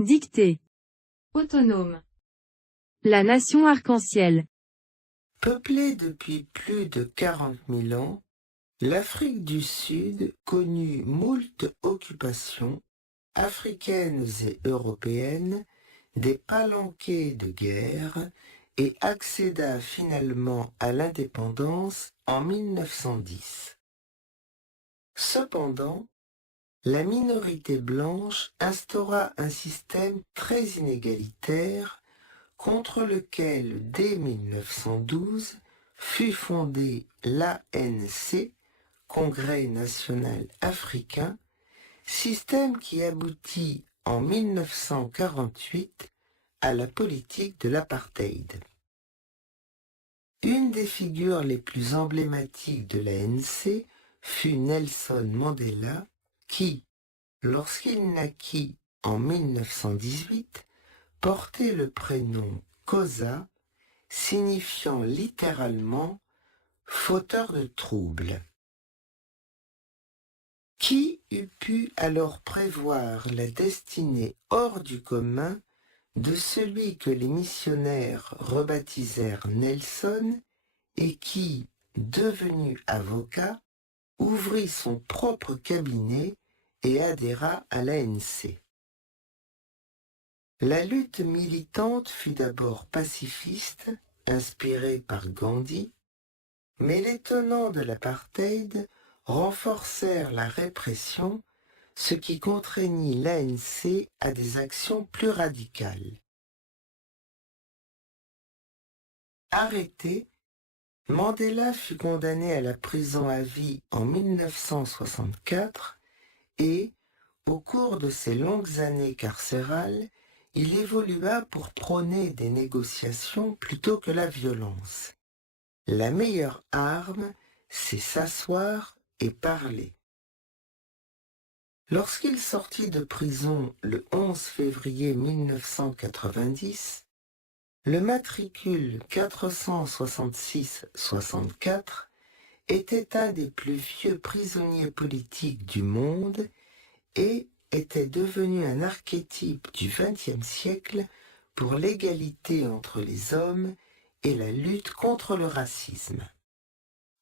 Dictée. Autonome. La nation arc-en-ciel. Peuplée depuis plus de 40 000 ans, l'Afrique du Sud connut moult occupations africaines et européennes, des palanquets de guerre et accéda finalement à l'indépendance en 1910. Cependant, la minorité blanche instaura un système très inégalitaire contre lequel, dès 1912, fut fondé l'ANC, Congrès national africain, système qui aboutit en 1948 à la politique de l'apartheid. Une des figures les plus emblématiques de l'ANC fut Nelson Mandela, qui, lorsqu'il naquit en 1918, portait le prénom Xhosa, signifiant littéralement « fauteur de troubles ». Qui eût pu alors prévoir la destinée hors du commun de celui que les missionnaires rebaptisèrent Nelson et qui, devenu avocat, ouvrit son propre cabinet et adhéra à l'ANC. La lutte militante fut d'abord pacifiste, inspirée par Gandhi, mais les tenants de l'apartheid renforcèrent la répression, ce qui contraignit l'ANC à des actions plus radicales. Arrêté, Mandela fut condamné à la prison à vie en 1964 et, au cours de ses longues années carcérales, il évolua pour prôner des négociations plutôt que la violence. La meilleure arme, c'est s'asseoir et parler. Lorsqu'il sortit de prison le 11 février 1990, le matricule 466-64 était un des plus vieux prisonniers politiques du monde et était devenu un archétype du XXe siècle pour l'égalité entre les hommes et la lutte contre le racisme.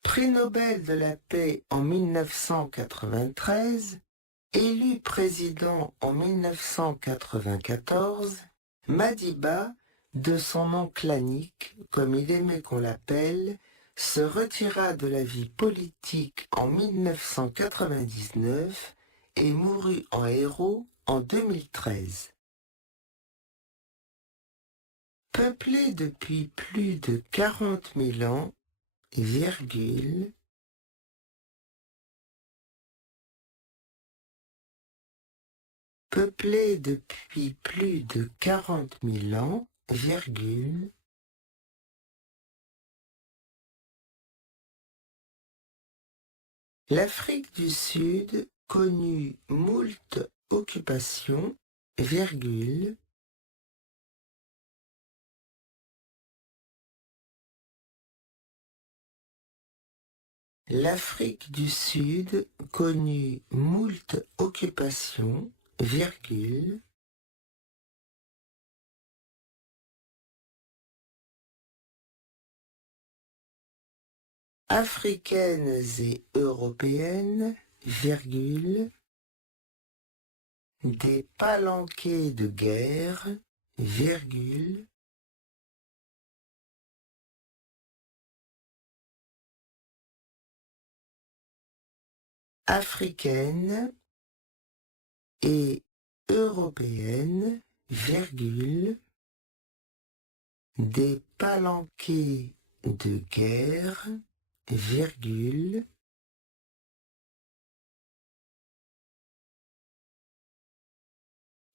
Prix Nobel de la paix en 1993, élu président en 1994, Madiba, de son nom clanique, comme il aimait qu'on l'appelle, se retira de la vie politique en 1999 et mourut en héros en 2013. Peuplé depuis plus de 40 000 ans, virgule, peuplé depuis plus de 40 000 ans, virgule, l'Afrique du Sud connut moult occupations, virgule, l'Afrique du Sud connut moult occupations, virgule, africaines et européennes, virgule, des palanquets de guerre, virgule, africaines et européennes, virgule, des palanquets de guerre, virgule,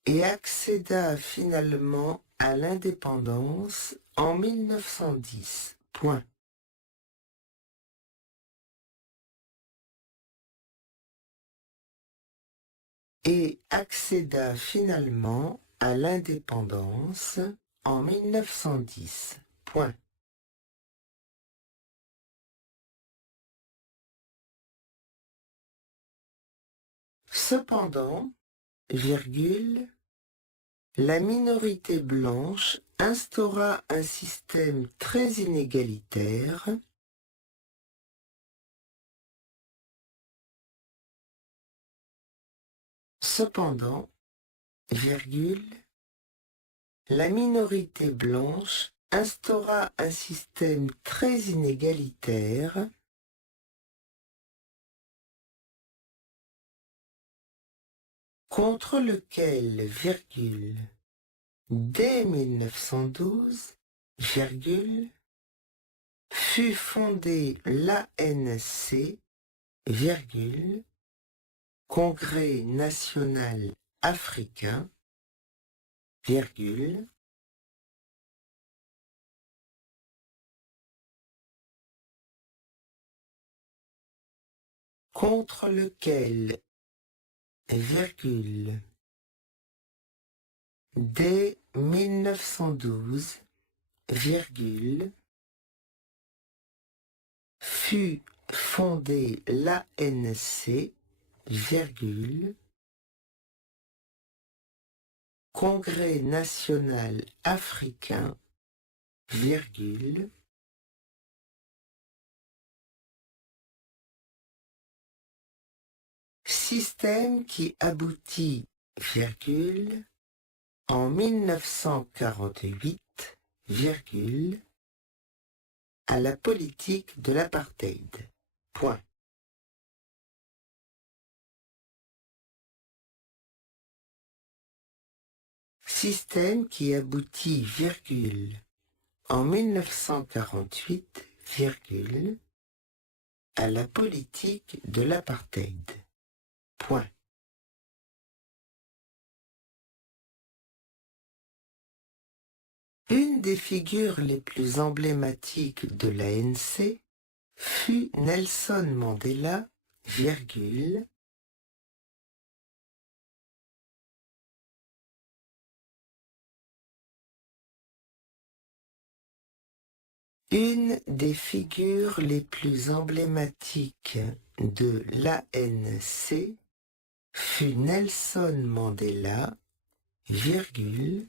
et accéda finalement à l'indépendance en 1910. Point. Et accéda finalement à l'indépendance en 1910. Point. Cependant, virgule, La minorité blanche instaura un système très inégalitaire Cependant, virgule, la minorité blanche instaura un système très inégalitaire contre lequel, virgule, dès 1912, virgule, fut fondé l'ANC, virgule, Congrès national africain, virgule, contre lequel, virgule, dès 1912, virgule, fut fondé l'ANC, virgule, Congrès national africain, virgule, système qui aboutit, virgule, en 1948, virgule, à la politique de l'apartheid. Point. Système qui aboutit, virgule, en 1948, virgule, à la politique de l'apartheid. Point. Une des figures les plus emblématiques de l'ANC fut Nelson Mandela, virgule, une des figures les plus emblématiques de l'ANC fut Nelson Mandela, virgule,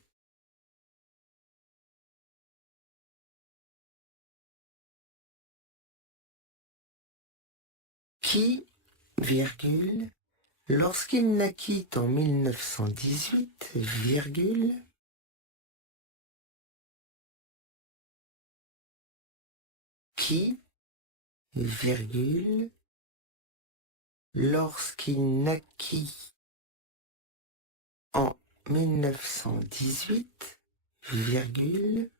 qui, virgule, lorsqu'il naquit en 1918, virgule, qui, virgule, lorsqu'il naquit en 1918, virgule,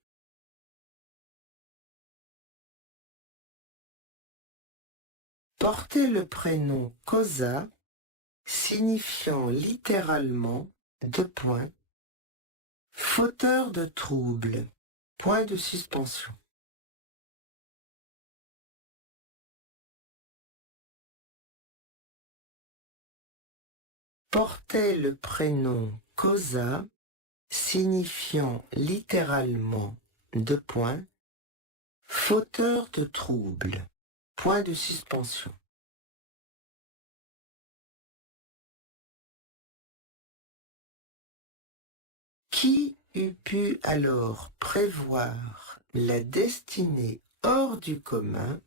portait le prénom Kosa, signifiant littéralement, deux points, fauteur de troubles, point de suspension. Portait le prénom Kosa, signifiant littéralement, deux points, fauteur de troubles, point de suspension. Qui eût pu alors prévoir la destinée hors du commun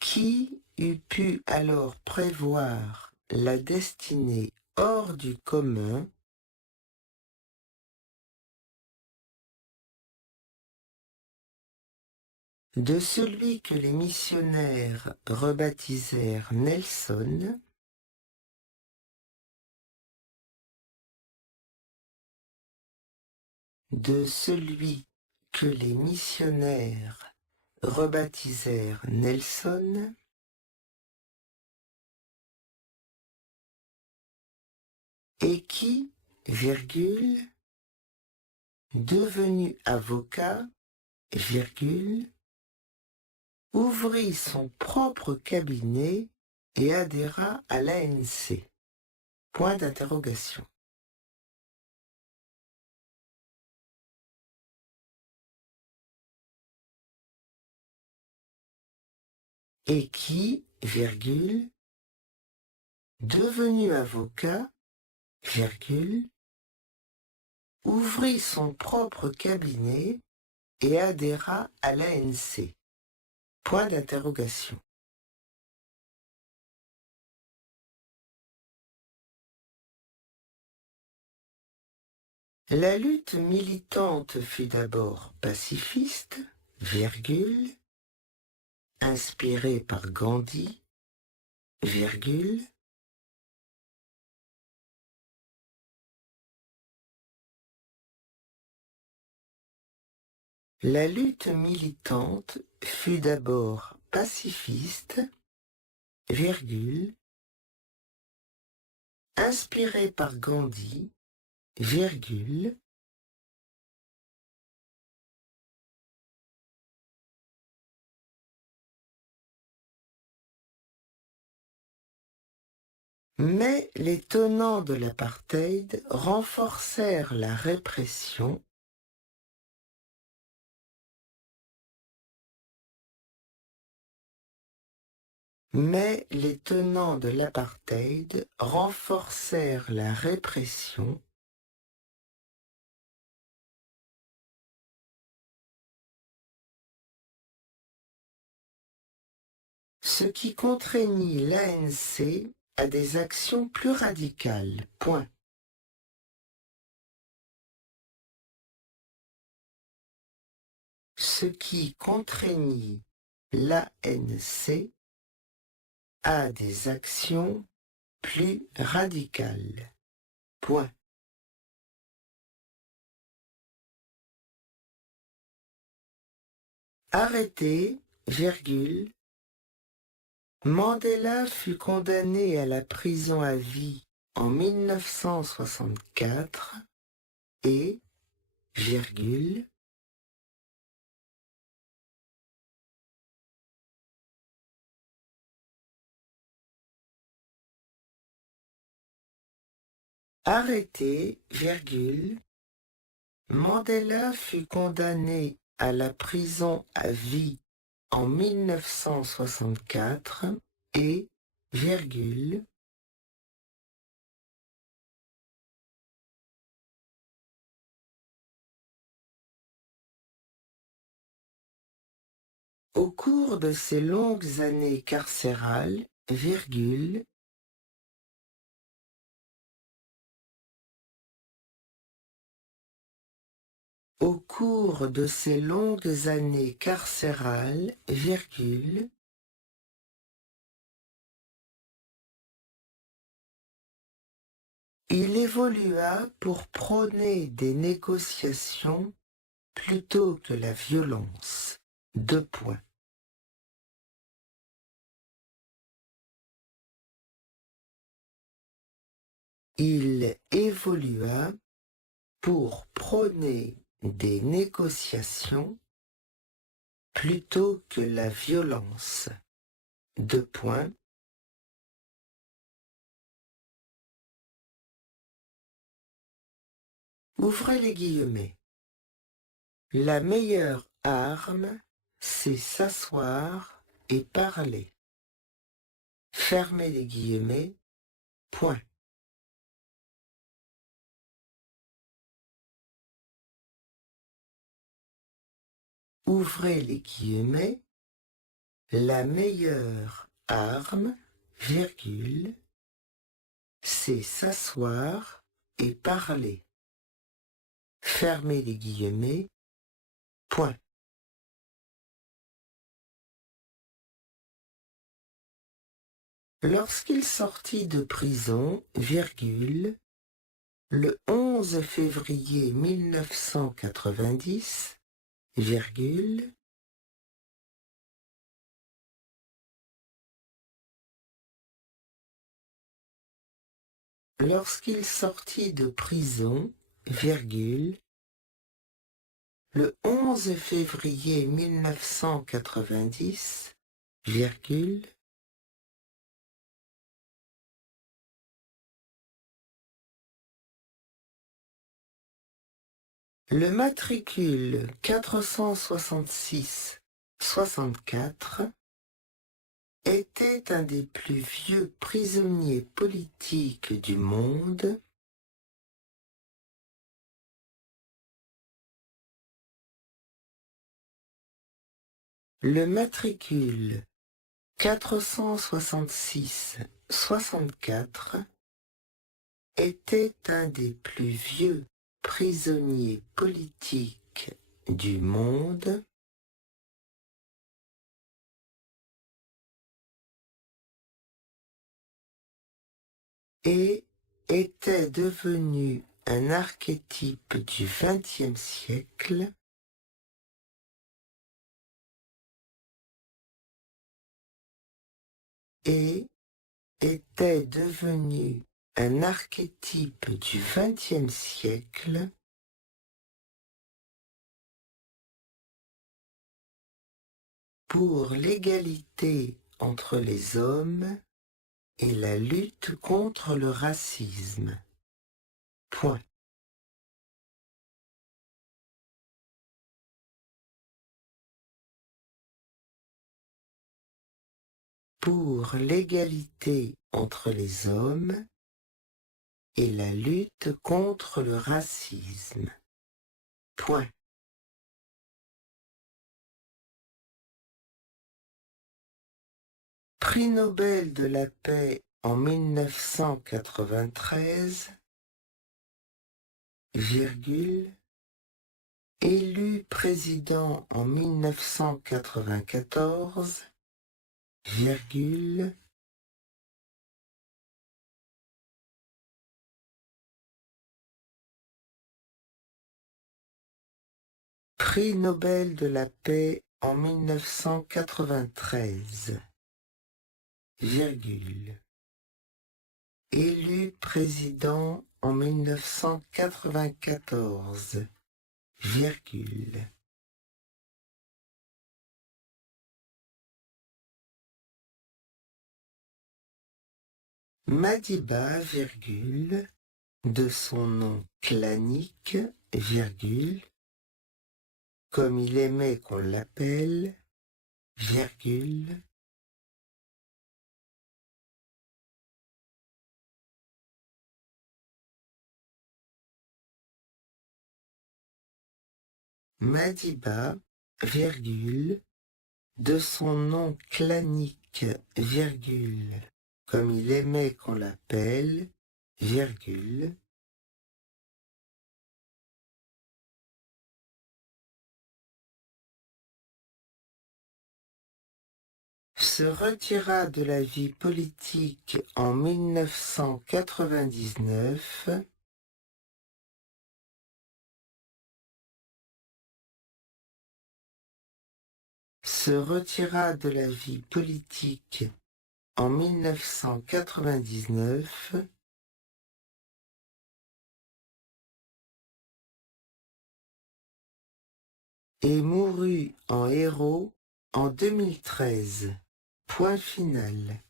Qui eût pu alors prévoir la destinée hors du commun de celui que les missionnaires rebaptisèrent Nelson, de celui que les missionnaires rebaptisèrent Nelson, et qui, virgule, devenu avocat, virgule, ouvrit son propre cabinet et adhéra à l'ANC. Point d'interrogation. Et qui, virgule, devenu avocat, virgule, ouvrit son propre cabinet et adhéra à l'ANC. Point d'interrogation. La lutte militante fut d'abord pacifiste, virgule, inspirée par Gandhi, virgule, la lutte militante fut d'abord pacifiste, virgule, inspirée par Gandhi, virgule, mais les tenants de l'apartheid renforcèrent la répression Mais les tenants de l'apartheid renforcèrent la répression ce qui contraignit l'ANC à des actions plus radicales. Point. Ce qui contraignit l'ANC à des actions plus radicales. Point. Arrêté, virgule, Mandela fut condamné à la prison à vie en 1964 et, virgule, arrêté, virgule, Mandela fut condamné à la prison à vie en 1964 et, virgule, au cours de ces longues années carcérales, virgule, au cours de ces longues années carcérales, virgule, il évolua pour prôner des négociations plutôt que la violence. 2 points. Il évolua pour prôner des négociations plutôt que la violence. 2 points. Ouvrez les guillemets. La meilleure arme, c'est s'asseoir et parler. Fermez les guillemets. Point. Ouvrez les guillemets. La meilleure arme, virgule, c'est s'asseoir et parler. Fermez les guillemets. Point. Lorsqu'il sortit de prison, virgule, le 11 février 1990, virgule, lorsqu'il sortit de prison, virgule, le 11 février 1990, virgule, le matricule 466-64 était un des plus vieux prisonniers politiques du monde. Le matricule 466-64 était un des plus vieux prisonniers politiques du monde. Et était devenu un archétype du XXe siècle. Et était devenu un archétype du XXe siècle pour l'égalité entre les hommes et la lutte contre le racisme. Point. Pour l'égalité entre les hommes et la lutte contre le racisme. Point. Prix Nobel de la paix en 1993, virgule, élu président en 1994, virgule, Prix Nobel de la paix en 1993, virgule, élu président en 1994, virgule. Madiba, virgule, de son nom clanique, virgule, comme il aimait qu'on l'appelle, virgule, Madiba, virgule, de son nom clanique, virgule, comme il aimait qu'on l'appelle, virgule, se retira de la vie politique en 1999, se retira de la vie politique en 1999 et mourut en héros en 2013. Point final.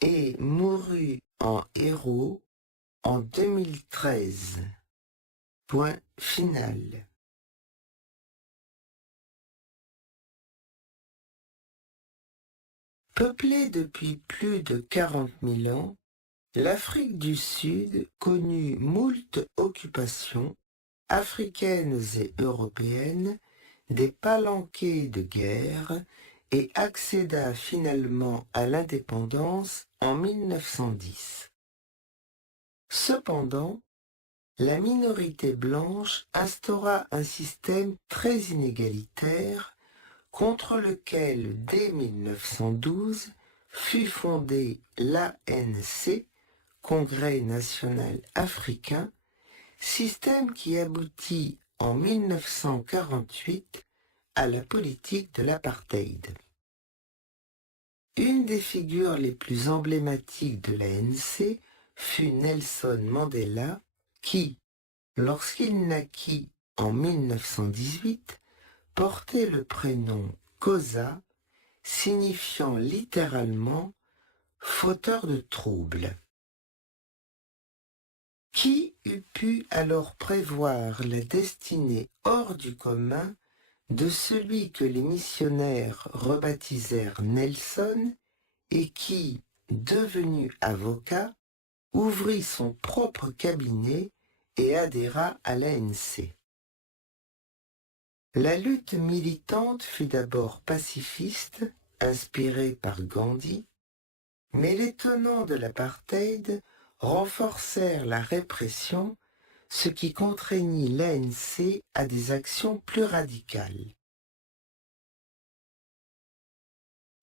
Et mourut en héros en 2013. Point final. Peuplée depuis plus de 40 000 ans, l'Afrique du Sud connut moult occupations africaines et européennes, des palanquées de guerre et accéda finalement à l'indépendance en 1910. Cependant, la minorité blanche instaura un système très inégalitaire contre lequel, dès 1912, fut fondé l'ANC, Congrès national africain, système qui aboutit en 1948 à la politique de l'apartheid. Une des figures les plus emblématiques de l'ANC fut Nelson Mandela, qui, lorsqu'il naquit en 1918, portait le prénom Xhosa, signifiant littéralement « fauteur de troubles ». Qui eût pu alors prévoir la destinée hors du commun de celui que les missionnaires rebaptisèrent Nelson et qui, devenu avocat, ouvrit son propre cabinet et adhéra à l'ANC. La lutte militante fut d'abord pacifiste, inspirée par Gandhi, mais les tenants de l'apartheid renforcèrent la répression, ce qui contraignit l'ANC à des actions plus radicales.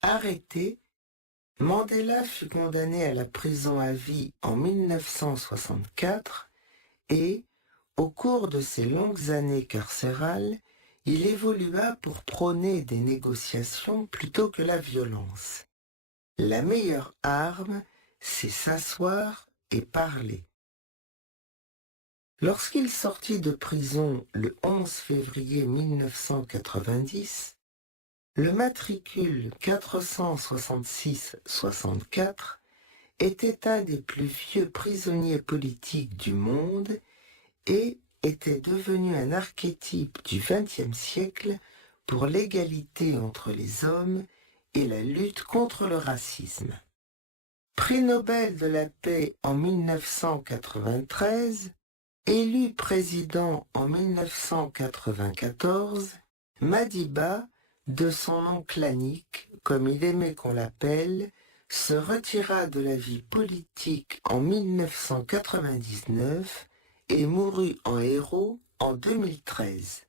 Arrêté, Mandela fut condamné à la prison à vie en 1964 et, au cours de ses longues années carcérales, il évolua pour prôner des négociations plutôt que la violence. La meilleure arme, c'est s'asseoir et parler. Lorsqu'il sortit de prison le 11 février 1990, le matricule 466-64 était un des plus vieux prisonniers politiques du monde et était devenu un archétype du XXe siècle pour l'égalité entre les hommes et la lutte contre le racisme. Prix Nobel de la paix en 1993, élu président en 1994, Madiba, de son nom clanique, comme il aimait qu'on l'appelle, se retira de la vie politique en 1999 et mourut en héros en 2013.